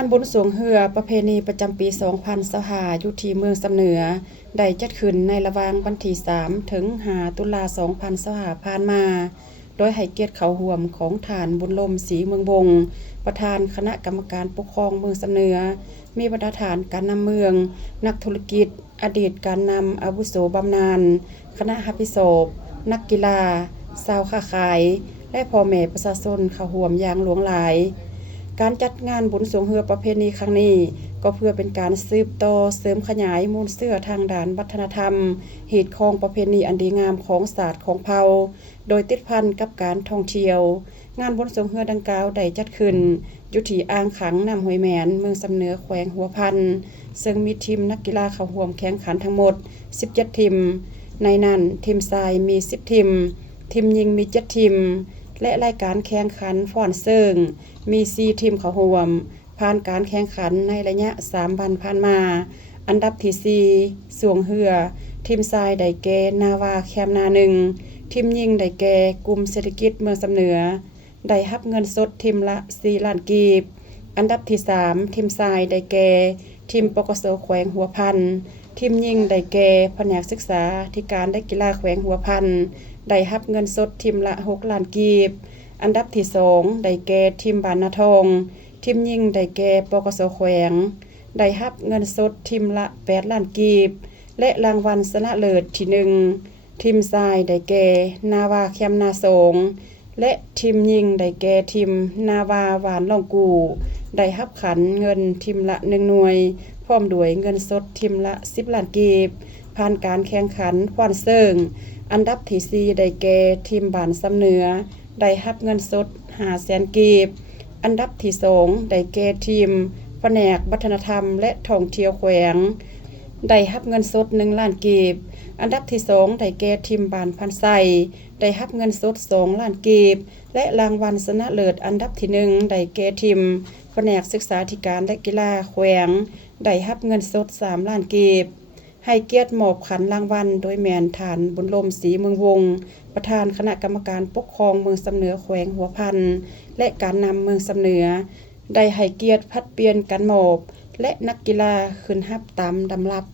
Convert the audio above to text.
านบุญสวงเหือประเพณีประจำปี2025อยู่ที่เมืองสำเหนือได้จัดขึ้นในระหว่างวันที่3ถึง5ตุลา2025ผ่านมาโดยให้เกียรติเข้าร่วมของฐานบุญลมศรีเมืองบงประธานคณะกรรมการปกครองเมืองสำเหนือมีบรรดาฐานการนำเมืองนักธุรกิจอดีตการนำอาวุโสบำนาญคณะฮับพิโศกนักกีฬาชาวค้าขายและพ่อแม่ประชาชนเข้าร่วมอย่างหลวงหลายการจัดงานบุญสวงเหือประเพณีครั้งนี้ก็เพื่อเป็นการสืบต่อเสริมขยายมูลเสื่อทางด้านวัฒนธรรมเหตุของประเพณีอันดีงามของศาสตร์ของเผ่าโดยติดพันกับการท่องเที่ยวงานบุญสวงเหือดังกล่าวได้จัดขึ้นอยู่ที่อ่างขังน้ำห้วยแมนเมืองสำเหนือแขวงหัวพันซึ่งมีทีมนักกีฬาเข้าร่วมแข่งขันทั้งหมด17ทีมในนั้นทีมชายมี10ทีมทีมหญิงมี7ทีมและรายการแข่งขันฟ้อนเซิงมี4ทีมเข้าร่วมผ่านการแข่งขันในระยะ3วันผ่านมาอันดับที่4สวงเหือทีมชายได้แก่นาวาแคมนา1ทีมหญิงได้แก่กลุ่มเศรษฐกิจเมืองสำเหนือได้รับเงินสดทีมละ4ล้านกีบอันดับที่3ทีมชายได้แก่ทีมปกสแขวงหัวพันทีมหญิงได้แก่แผนกศึกษาธิการและกีฬาแขวงหัวพันได้รับเงินสดทีมละ6ล้านกีบอันดับที่2ได้แก่ทีมบ้านนาทองทีมหญิงได้แก่ปกสแขวงได้รับเงินสดทีมละ8ล้านกีบและรางวัลชนะเลิศที่1ทีมชายได้แก่นาวาแคมนาสงและทีมหญิงได้แก่ทีมนาวาหวานล่องกูได้รับขันเงินทีมละ1หน่วยพร้อมด้วยเงินสดทีมละ10ล้านกีบผ่านการแข่งขันฟ้อนเซิงอันดับที่4ได้แก่ทีมบ้านสำเหนือได้รับเงินสด500,000กีบอันดับที่2ได้แก่ทีมแผนกวัฒนธรรมและท่องเที่ยวแขวงได้รับเงินสด1ล้านกีบอันดับที่2ได้แก่ทีมบ้านพันไซได้รับเงินสด2ล้านกีบและรางวัลชนะเลิศอันดับที่1ได้แก่ทีมแผนกศึกษาธิการและกีฬาแขวงได้รับเงินสด3ล้านกีบให้เกียรติมอบขันรางวัลโดยแมนฐานบุญลมศรีเมืองวงประธานคณะกรรมการปกครองเมืองสำเหนือแขวงหัวพันและการนำเมืองสำเหนือได้ให้เกียรติพัดเปลี่ยนกันมอบและนักกีฬาขึ้นรับตามลำดับ